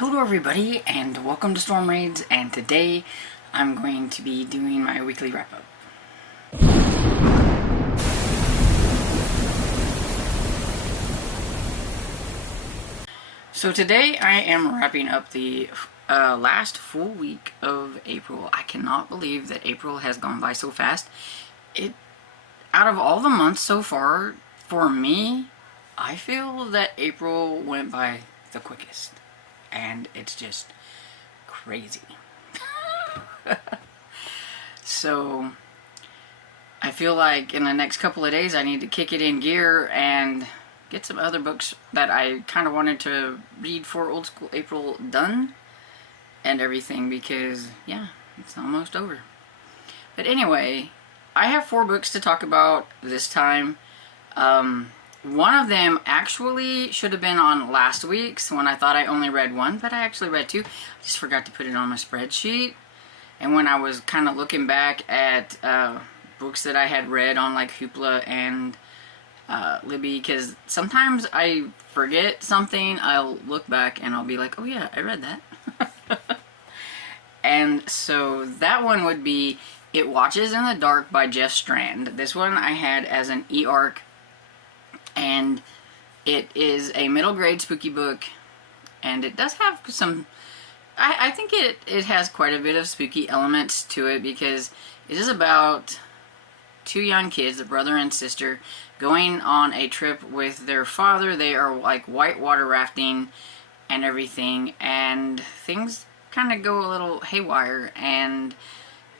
Hello everybody and welcome to Storm Raids, and today I'm going to be doing my weekly wrap up. So today I am wrapping up the last full week of April. I cannot believe that April has gone by so fast. Out of all the months so far, for me, I feel that April went by the quickest. And it's just crazy. So I feel like in the next couple of days I need to kick it in gear and get some other books that I kind of wanted to read for Old School April done and everything, because yeah, it's almost over. But anyway, I have 4 books to talk about this time. One of them actually should have been on last week's when I thought I only read 1, but I actually read 2. I just forgot to put it on my spreadsheet. And when I was kind of looking back at books that I had read on like Hoopla and Libby, because sometimes I forget something, I'll look back and I'll be like, oh yeah, I read that. And so that one would be It Watches in the Dark by Jeff Strand. This one I had as an e-arc. And it is a middle grade spooky book, and it does have some, I think it has quite a bit of spooky elements to it, because it is about 2 young kids, a brother and sister, going on a trip with their father. They are like whitewater rafting and everything, and things kind of go a little haywire. And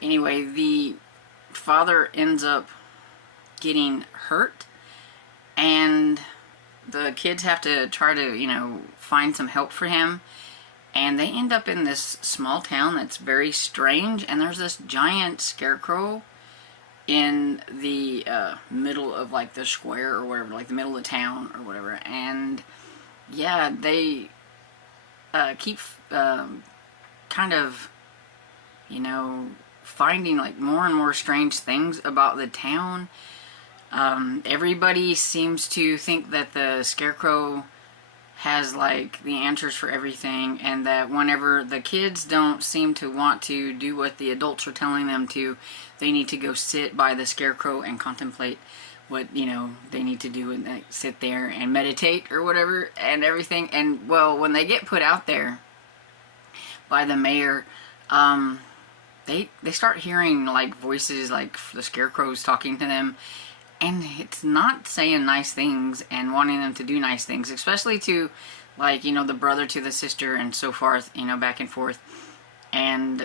anyway, the father ends up getting hurt, and the kids have to try to, find some help for him. And they end up in this small town that's very strange, and there's this giant scarecrow in the middle of like the square or whatever, like the middle of town or whatever. And yeah, they keep kind of, finding like more and more strange things about the town. Everybody seems to think that the scarecrow has like the answers for everything, and that whenever the kids don't seem to want to do what the adults are telling them to, they need to go sit by the scarecrow and contemplate what they need to do, and they sit there and meditate or whatever and everything. And well, when they get put out there by the mayor, they start hearing like voices, like the scarecrow's talking to them. And it's not saying nice things and wanting them to do nice things, especially to, like, the brother to the sister and so forth, back and forth. And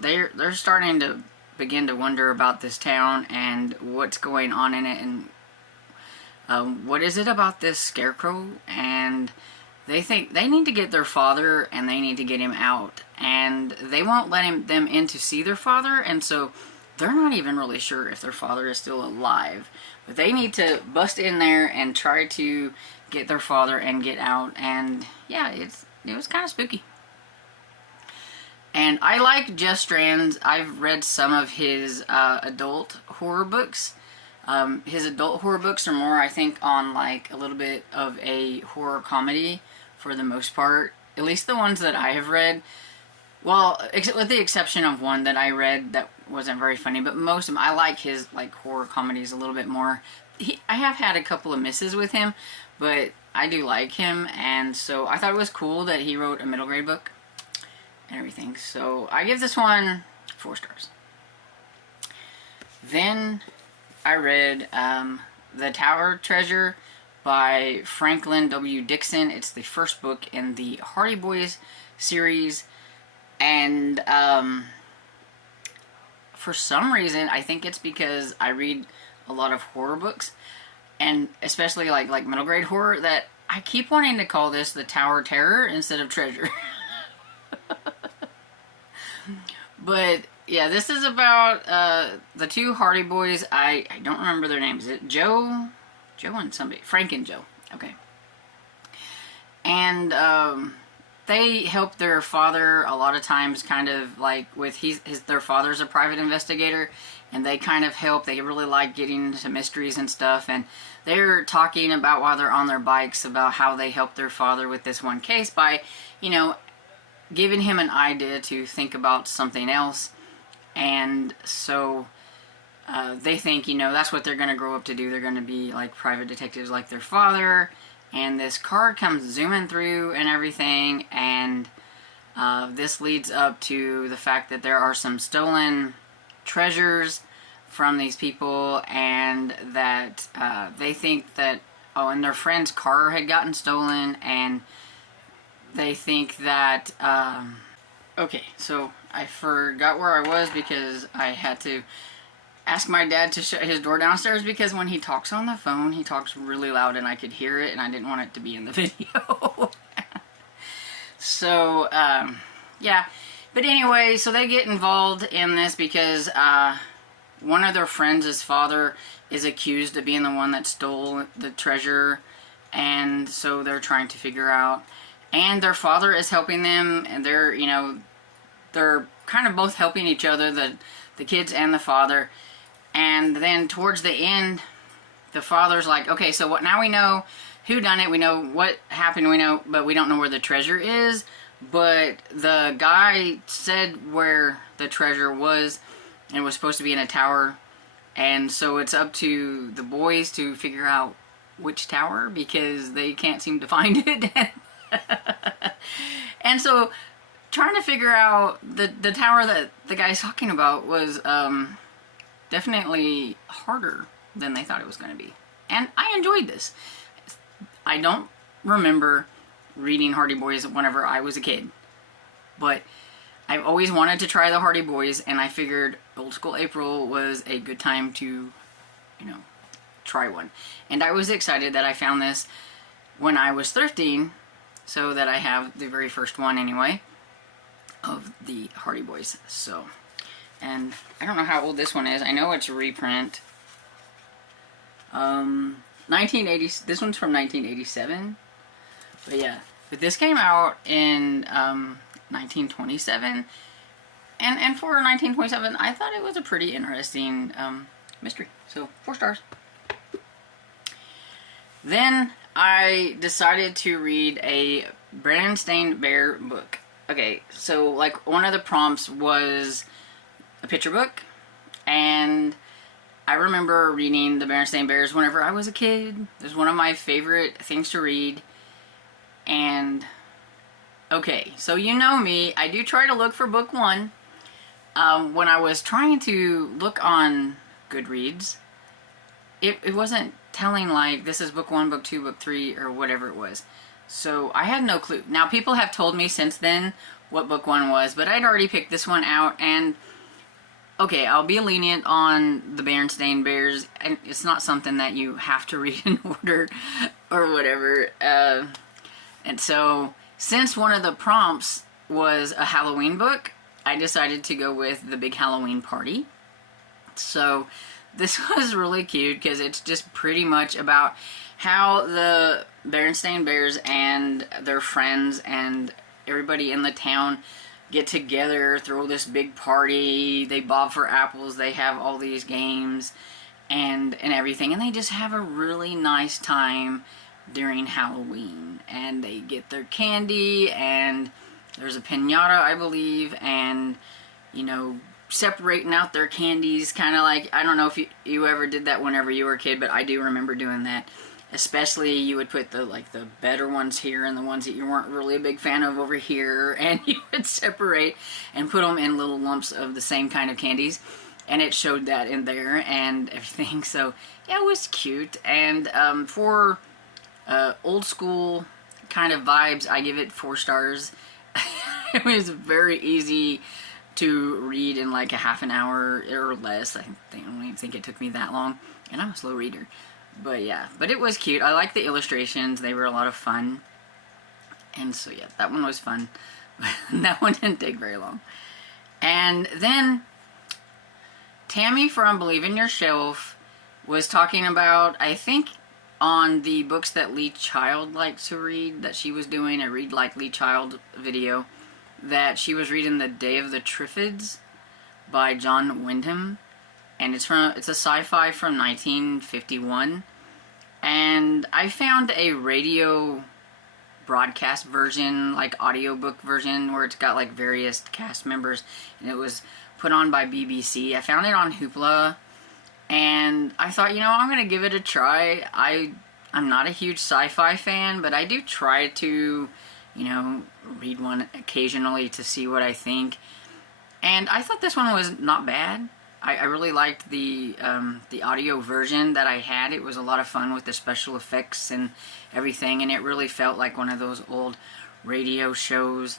they're starting to begin to wonder about this town and what's going on in it, and what is it about this scarecrow. And they think they need to get their father, and they need to get him out. And they won't let them in to see their father, and so they're not even really sure if their father is still alive. But they need to bust in there and try to get their father and get out. And yeah, it was kind of spooky. And I like Jeff Strand. I've read some of his adult horror books. His adult horror books are more, I think, on like a little bit of a horror comedy for the most part. At least the ones that I have read. Well, with the exception of one that I read that wasn't very funny, but most of them, I like his like horror comedies a little bit more. I have had a couple of misses with him, but I do like him, and so I thought it was cool that he wrote a middle grade book and everything. So I give this one 4 stars. Then I read The Tower Treasure by Franklin W. Dixon. It's the first book in the Hardy Boys series. And for some reason, I think it's because I read a lot of horror books, and especially like middle grade horror, that I keep wanting to call this The Tower Terror instead of Treasure. But yeah, this is about the 2 Hardy Boys. I don't remember their names. Is it Joe and somebody? Frank and Joe. Okay. And they help their father a lot of times, kind of like with their father's a private investigator, and they kind of help. They really like getting into mysteries and stuff, and they're talking about while they're on their bikes about how they helped their father with this one case by, given him an idea to think about something else. And so they think, you know, that's what they're going to grow up to do. They're going to be like private detectives like their father. And this car comes zooming through and everything. And this leads up to the fact that there are some stolen treasures from these people. And that they think that, oh, and their friend's car had gotten stolen. And they think that, okay, so I forgot where I was because I had to ask my dad to shut his door downstairs, because when he talks on the phone, he talks really loud and I could hear it, and I didn't want it to be in the video. So, yeah. But anyway, so they get involved in this because one of their friends' father is accused of being the one that stole the treasure, and so they're trying to figure out. And their father is helping them, and they're, you know, they're kind of both helping each other, the kids and the father. And then towards the end, the father's like, okay, so what, now we know who done it, we know what happened, we know, but we don't know where the treasure is. But the guy said where the treasure was, and it was supposed to be in a tower. And so it's up to the boys to figure out which tower, because they can't seem to find it. And so trying to figure out the tower that the guy's talking about was definitely harder than they thought it was going to be. And I enjoyed this. I don't remember reading Hardy Boys whenever I was a kid, but I've always wanted to try the Hardy Boys, and I figured Old School April was a good time to, you know, try one. And I was excited that I found this when I was thrifting, so that I have the very first one anyway of the Hardy Boys. So, and I don't know how old this one is. I know it's a reprint. 1980. This one's from 1987. But yeah, but this came out in 1927, and for 1927, I thought it was a pretty interesting mystery. So 4 stars. Then I decided to read a Berenstain Bear book. Okay, so like one of the prompts was a picture book, and I remember reading the Berenstain Bears whenever I was a kid. It was one of my favorite things to read. And okay, so you know me, I do try to look for book 1. When I was trying to look on Goodreads, it wasn't telling like this is book 1, book 2, book 3, or whatever it was. So I had no clue. Now people have told me since then what book 1 was, but I'd already picked this one out. And okay, I'll be lenient on the Berenstain Bears, and it's not something that you have to read in order or whatever. And so since one of the prompts was a Halloween book, I decided to go with The Big Halloween Party. So this was really cute because it's just pretty much about how the Berenstain Bears and their friends and everybody in the town get together, throw this big party, they bob for apples, they have all these games and everything, and they just have a really nice time during Halloween. And they get their candy, and there's a piñata, I believe, and, you know, separating out their candies, kind of like, I don't know if you ever did that whenever you were a kid, but I do remember doing that. Especially you would put the better ones here and the ones that you weren't really a big fan of over here, and you would separate and put them in little lumps of the same kind of candies, and it showed that in there and everything. So yeah, it was cute. And for old school kind of vibes, I give it 4 stars. It was very easy to read in like a half an hour or less. I don't even think it took me that long, and I'm a slow reader. But yeah, but it was cute. I like the illustrations. They were a lot of fun. And so yeah, that one was fun. That one didn't take very long. And then Tammy from Believe in Your Shelf was talking about, I think, on the books that Lee Child likes to read, that she was doing a Read Like Lee Child video, that she was reading The Day of the Triffids by John Wyndham. And it's a sci-fi from 1951. And I found a radio broadcast version, like audiobook version, where it's got like various cast members, and it was put on by BBC. I found it on Hoopla, and I thought, you know, I'm gonna give it a try. I'm not a huge sci-fi fan, but I do try to, you know, read one occasionally to see what I think. And I thought this one was not bad. I really liked the audio version that I had. It was a lot of fun with the special effects and everything, and it really felt like one of those old radio shows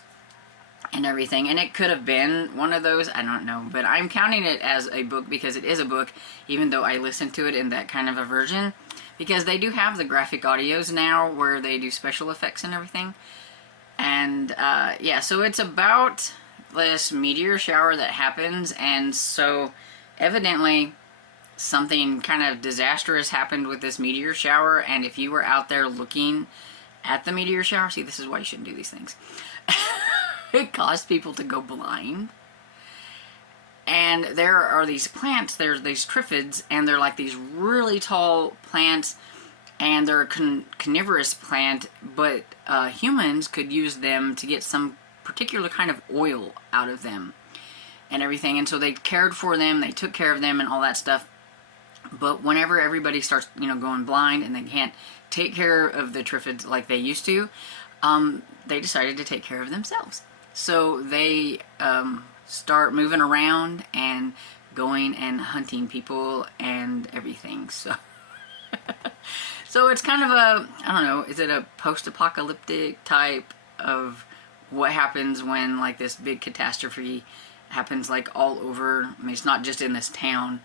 and everything. And it could have been one of those, I don't know, but I'm counting it as a book because it is a book, even though I listened to it in that kind of a version, because they do have the graphic audios now where they do special effects and everything. And yeah, so it's about this meteor shower that happens, and so evidently something kind of disastrous happened with this meteor shower, and if you were out there looking at the meteor shower, see, this is why you shouldn't do these things. It caused people to go blind. And there are these plants, there's these Triffids, and they're like these really tall plants, and they're a carnivorous plant, but humans could use them to get some particular kind of oil out of them and everything. And so they cared for them, they took care of them and all that stuff. But whenever everybody starts, you know, going blind and they can't take care of the Triffids like they used to, they decided to take care of themselves. So they start moving around and going and hunting people and everything. So so it's kind of a, I don't know, is it a post-apocalyptic type of what happens when like this big catastrophe happens like all over. I mean, it's not just in this town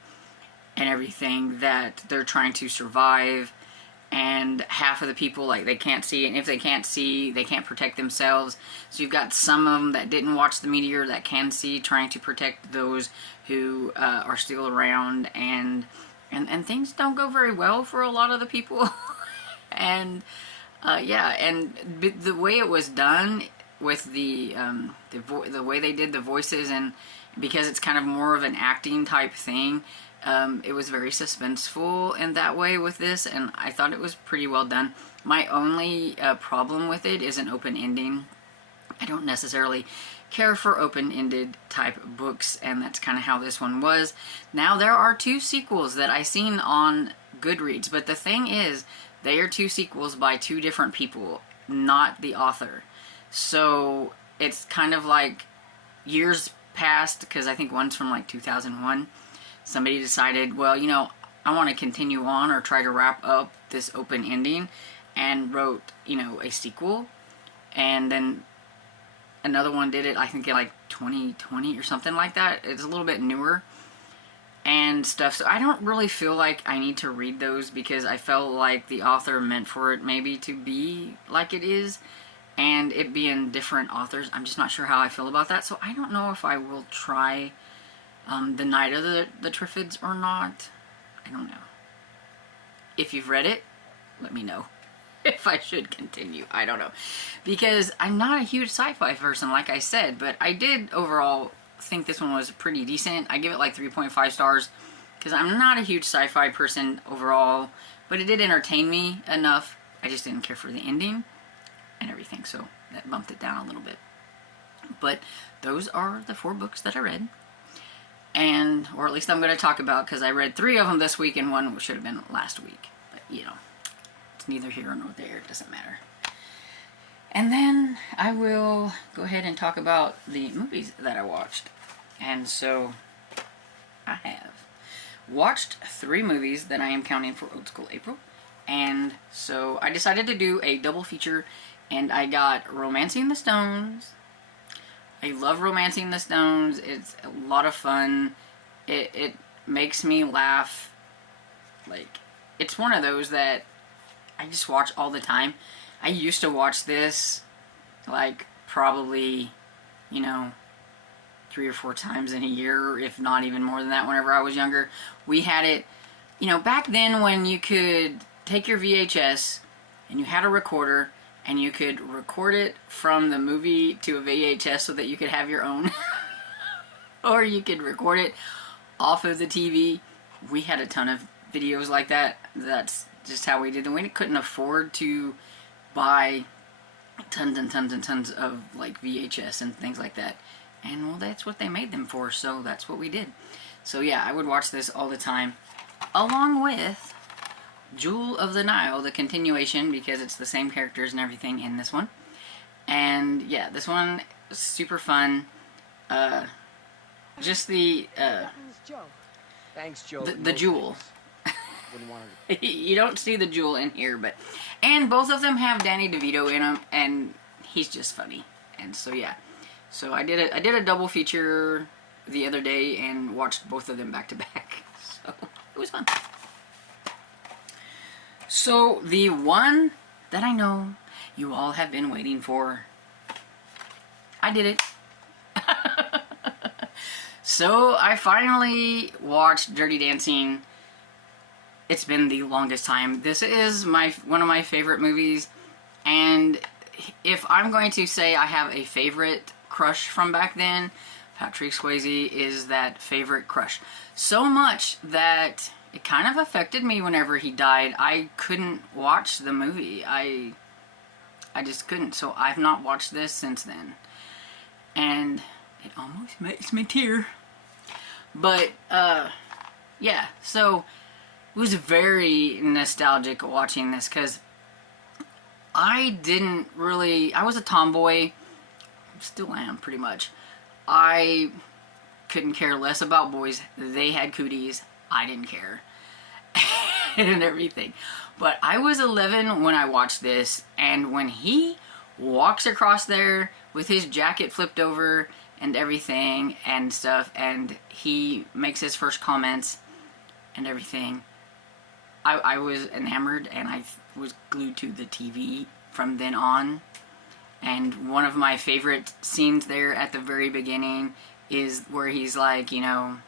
and everything, that they're trying to survive, and half of the people, like, they can't see, and if they can't see, they can't protect themselves. So you've got some of them that didn't watch the meteor that can see, trying to protect those who are still around, and things don't go very well for a lot of the people. And yeah, and the way it was done with the way they did the voices, and because it's kind of more of an acting type thing, it was very suspenseful in that way with this, and I thought it was pretty well done. My only problem with it is an open ending. I don't necessarily care for open-ended type books, and that's kind of how this one was. Now, there are 2 sequels that I seen on Goodreads, but the thing is, they are 2 sequels by 2 different people, not the author. So it's kind of like years past, because I think one's from like 2001. Somebody decided, well, you know, I want to continue on or try to wrap up this open ending, and wrote, you know, a sequel. And then another one did it, I think in like 2020 or something like that. It's a little bit newer and stuff. So I don't really feel like I need to read those, because I felt like the author meant for it maybe to be like it is, and it being different authors. I'm just not sure how I feel about that. So I don't know if I will try The Night of the Triffids or not. I don't know. If you've read it, let me know if I should continue. I don't know. Because I'm not a huge sci-fi person, like I said, but I did overall think this one was pretty decent. I give it like 3.5 stars, because I'm not a huge sci-fi person overall, but it did entertain me enough. I just didn't care for the ending and everything, so that bumped it down a little bit. But those are the 4 books that I read. And, or at least I'm going to talk about, because I read 3 of them this week, and one should have been last week. But, you know, it's neither here nor there. It doesn't matter. And then I will go ahead and talk about the movies that I watched. And so I have watched 3 movies that I am counting for Old School April. And so I decided to do a double feature, and I got Romancing the Stones. I love Romancing the Stones. It's a lot of fun. It makes me laugh. Like, it's one of those that I just watch all the time. I used to watch this, like, probably, you know, 3 or 4 times in a year, if not even more than that, whenever I was younger. We had it, you know, back then when you could take your VHS and you had a recorder, and you could record it from the movie to a VHS so that you could have your own. Or you could record it off of the TV. We had a ton of videos like that. That's just how we did them. We couldn't afford to buy tons and tons and tons of like VHS and things like that. And well, that's what they made them for, so that's what we did. So yeah, I would watch this all the time, along with Jewel of the Nile, the continuation, because it's the same characters and everything in this one. And yeah, this one is super fun. Just the Thanks, Joe. the jewel. You don't see the jewel in here, but and both of them have Danny DeVito in them, and he's just funny. And so yeah, so I did a double feature the other day and watched both of them back to back. So it was fun. So the one that I know you all have been waiting for, I did it. So I finally watched Dirty Dancing. It's been the longest time. This is one of my favorite movies, and if I'm going to say I have a favorite crush from back then, Patrick Swayze is that favorite crush. So much that it kind of affected me whenever he died. I couldn't watch the movie. I just couldn't. So I've not watched this since then. And it almost makes me tear. But, yeah. So it was very nostalgic watching this because I was a tomboy. Still am, pretty much. I couldn't care less about boys. They had cooties. I didn't care. And everything. But I was 11 when I watched this, and when he walks across there with his jacket flipped over and everything and stuff, and he makes his first comments and everything, I was enamored, and I was glued to the TV from then on. And one of my favorite scenes there at the very beginning is where he's like, you know,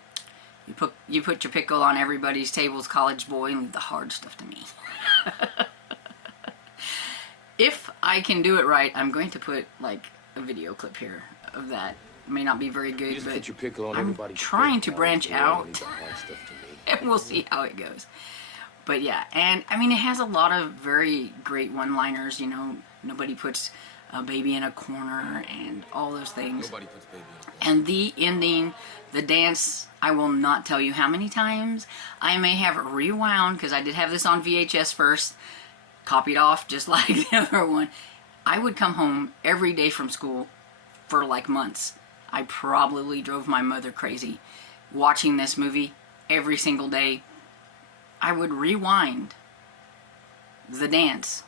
you put your pickle on everybody's tables, college boy, and leave the hard stuff to me. If I can do it right, I'm going to put like a video clip here of that. It may not be very good, but I'm trying to branch out, and we'll see how it goes. But yeah, and I mean, it has a lot of very great one-liners, you know, nobody puts a baby in a corner and all those things. Nobody puts baby in a corner. And the ending, the dance, I will not tell you how many times. I may have rewound, because I did have this on VHS first, copied off just like the other one. I would come home every day from school for like months. I probably drove my mother crazy watching this movie every single day. I would rewind the dance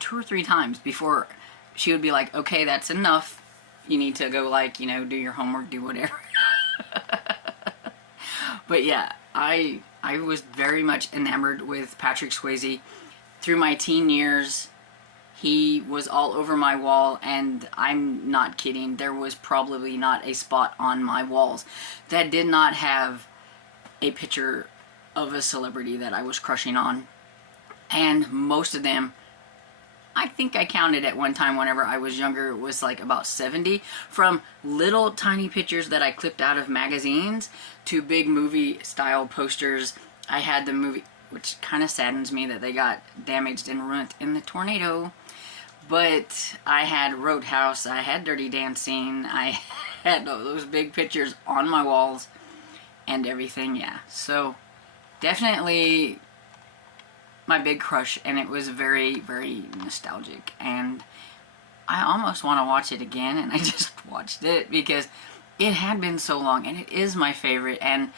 2 or 3 times before she would be like, okay, that's enough. You need to go, like, you know, do your homework, do whatever. But yeah, I was very much enamored with Patrick Swayze. Through my teen years, he was all over my wall, and I'm not kidding. There was probably not a spot on my walls that did not have a picture of a celebrity that I was crushing on. And most of them, I think I counted at one time whenever I was younger, it was like about 70, from little tiny pictures that I clipped out of magazines to big movie style posters. I had the movie, which kind of saddens me that they got damaged and ruined in the tornado, but I had Roadhouse, I had Dirty Dancing, I had those big pictures on my walls and everything. Yeah, so definitely my big crush, and it was very, very nostalgic, and I almost want to watch it again, and I just watched it because it had been so long, and it is my favorite. And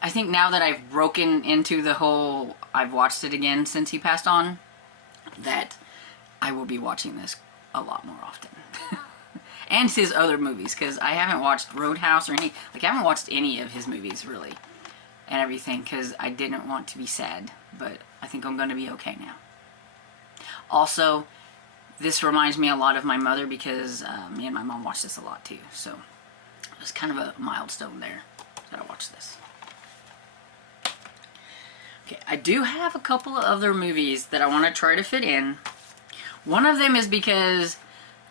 I think now that I've broken into the whole, I've watched it again since he passed on, that I will be watching this a lot more often. And his other movies, because I haven't watched Roadhouse or I haven't watched any of his movies, really, and everything, because I didn't want to be sad, but I think I'm going to be okay now. Also, this reminds me a lot of my mother, because me and my mom watched this a lot too, so it was kind of a milestone there that I watched this. Okay, I do have a couple of other movies that I want to try to fit in. One of them is because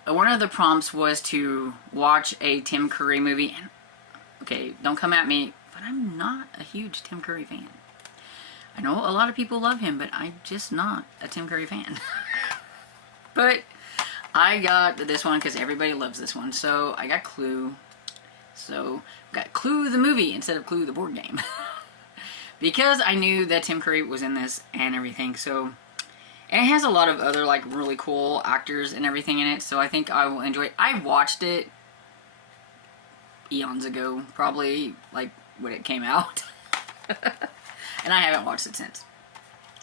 one of the prompts was to watch a Tim Curry movie, and okay, don't come at me, but I'm not a huge Tim Curry fan. I know a lot of people love him, but I'm just not a Tim Curry fan. But I got this one because everybody loves this one. So I got Clue. So I got Clue the movie instead of Clue the board game. Because I knew that Tim Curry was in this and everything. So, and it has a lot of other like really cool actors and everything in it. So I think I will enjoy it. I watched it eons ago. Probably like when it came out. And I haven't watched it since.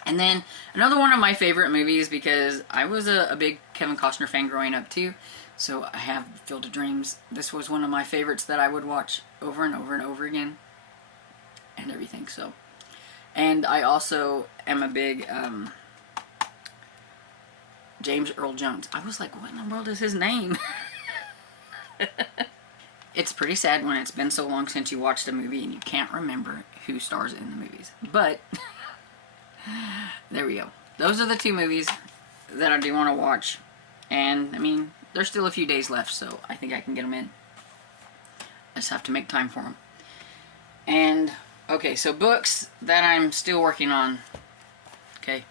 And then another one of my favorite movies, because I was a big Kevin Costner fan growing up too, so I have Field of Dreams. This was one of my favorites that I would watch over and over and over again and everything. So, and I also am a big James Earl Jones. I was like, what in the world is his name? It's pretty sad when it's been so long since you watched a movie and you can't remember who stars in the movies. But there we go. Those are the two movies that I do want to watch. And, I mean, there's still a few days left, so I think I can get them in. I just have to make time for them. And, okay, so books that I'm still working on. Okay.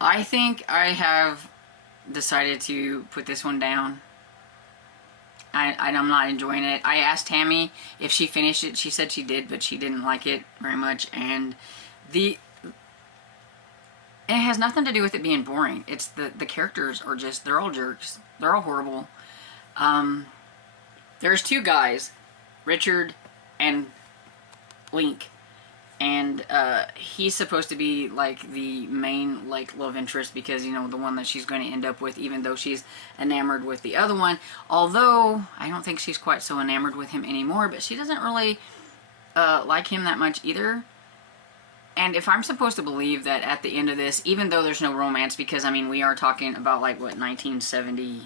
I think I have decided to put this one down. I'm not enjoying it. I asked Tammy if she finished it. She said she did, but she didn't like it very much. And it has nothing to do with it being boring. It's the characters are just, they're all jerks. They're all horrible. There's two guys, Richard and Link. And he's supposed to be like the main like love interest, because you know, the one that she's going to end up with, even though she's enamored with the other one. Although I don't think she's quite so enamored with him anymore, but she doesn't really like him that much either. And if I'm supposed to believe that at the end of this, even though there's no romance, because I mean we are talking about like what, 1970,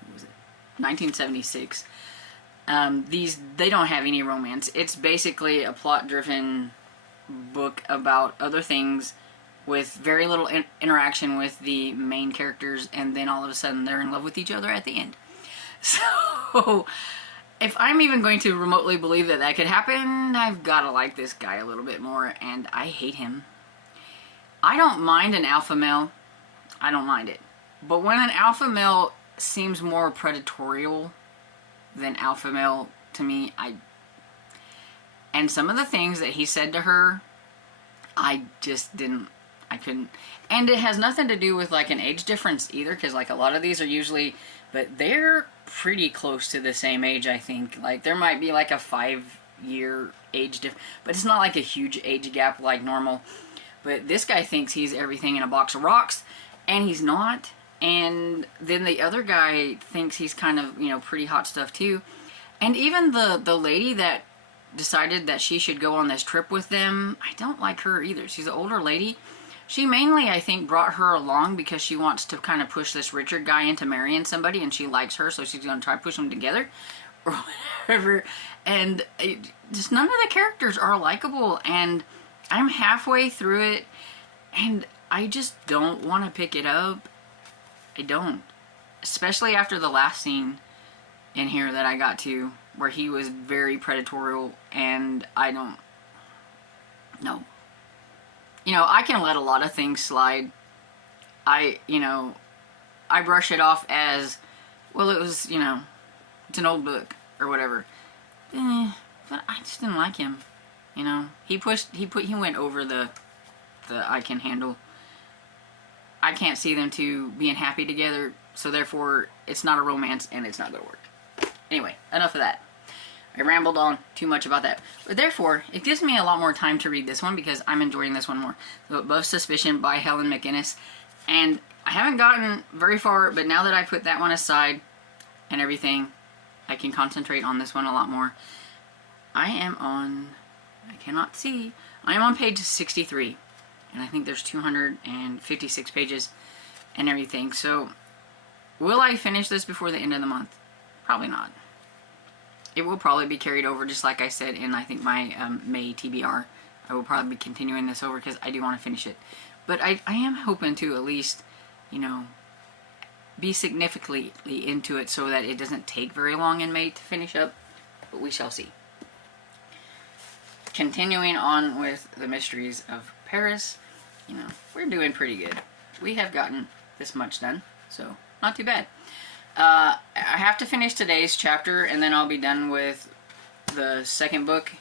what was it, 1976. They don't have any romance. It's basically a plot-driven book about other things with very little interaction with the main characters, and then all of a sudden they're in love with each other at the end. So, if I'm even going to remotely believe that that could happen, I've got to like this guy a little bit more, and I hate him. I don't mind an alpha male. I don't mind it. But when an alpha male seems more predatorial than alpha male to me, and some of the things that he said to her, I couldn't. And it has nothing to do with like an age difference either, because like a lot of these are usually, but they're pretty close to the same age, I think. Like there might be like a 5-year age difference, but it's not like a huge age gap like normal. But this guy thinks he's everything in a box of rocks, and he's not. And then the other guy thinks he's kind of, you know, pretty hot stuff too. And even the lady that decided that she should go on this trip with them, I don't like her either. She's an older lady. She mainly, I think, brought her along because she wants to kind of push this Richard guy into marrying somebody, and she likes her, so she's going to try to push them together or whatever. And just none of the characters are likable, and I'm halfway through it, and I just don't want to pick it up. I don't. Especially after the last scene in here that I got to, where he was very predatorial, and I don't... No. You know, I can let a lot of things slide. I brush it off as, well, it was, you know, it's an old book, or whatever. But I just didn't like him. You know, he went over the I can handle. I can't see them two being happy together, so therefore it's not a romance and it's not going to work. Anyway, enough of that. I rambled on too much about that. But therefore, it gives me a lot more time to read this one because I'm enjoying this one more. So, Above Suspicion by Helen McInnes. And I haven't gotten very far, but now that I put that one aside and everything, I can concentrate on this one a lot more. I am on page 63. And I think there's 256 pages and everything. So, will I finish this before the end of the month? Probably not. It will probably be carried over, just like I said in, I think, my May TBR. I will probably be continuing this over because I do want to finish it. But I am hoping to at least, you know, be significantly into it so that it doesn't take very long in May to finish up. But we shall see. Continuing on with the Mysteries of Paris. You know, we're doing pretty good. We have gotten this much done. So, not too bad. I have to finish today's chapter, and then I'll be done with the second book.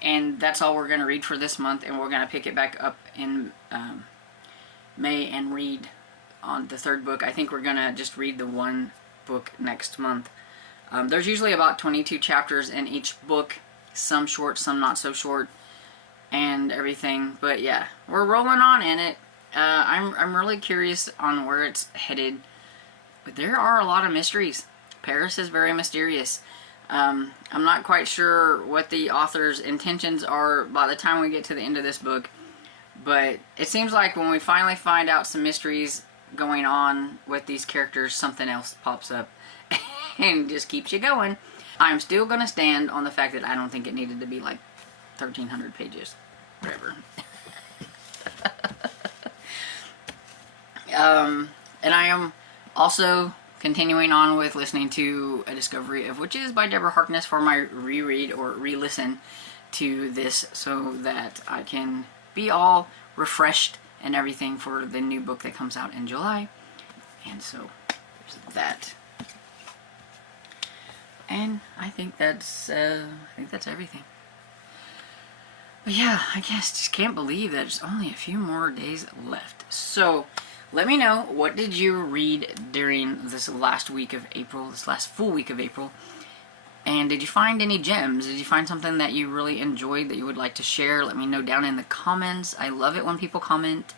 And that's all we're going to read for this month, and we're going to pick it back up in May and read on the third book. I think we're going to just read the one book next month. There's usually about 22 chapters in each book, some short, some not so short, and everything. But yeah, we're rolling on in it. I'm really curious on where it's headed. But there are a lot of mysteries. Paris is very mysterious. I'm not quite sure what the author's intentions are by the time we get to the end of this book. But it seems like when we finally find out some mysteries going on with these characters, something else pops up and just keeps you going. I'm still going to stand on the fact that I don't think it needed to be like 1,300 pages. Whatever. And I am also continuing on with listening to A Discovery of Witches by Deborah Harkness for my reread or re-listen to this, so that I can be all refreshed and everything for the new book that comes out in July. And so there's that. And I think that's everything. But yeah, I guess just can't believe that there's only a few more days left. So let me know, what did you read during this last week of April, this last full week of April? And did you find any gems? Did you find something that you really enjoyed that you would like to share? Let me know down in the comments. I love it when people comment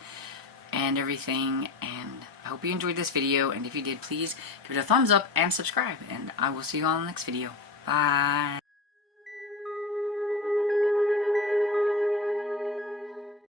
and everything. And I hope you enjoyed this video. And if you did, please give it a thumbs up and subscribe. And I will see you all in the next video. Bye.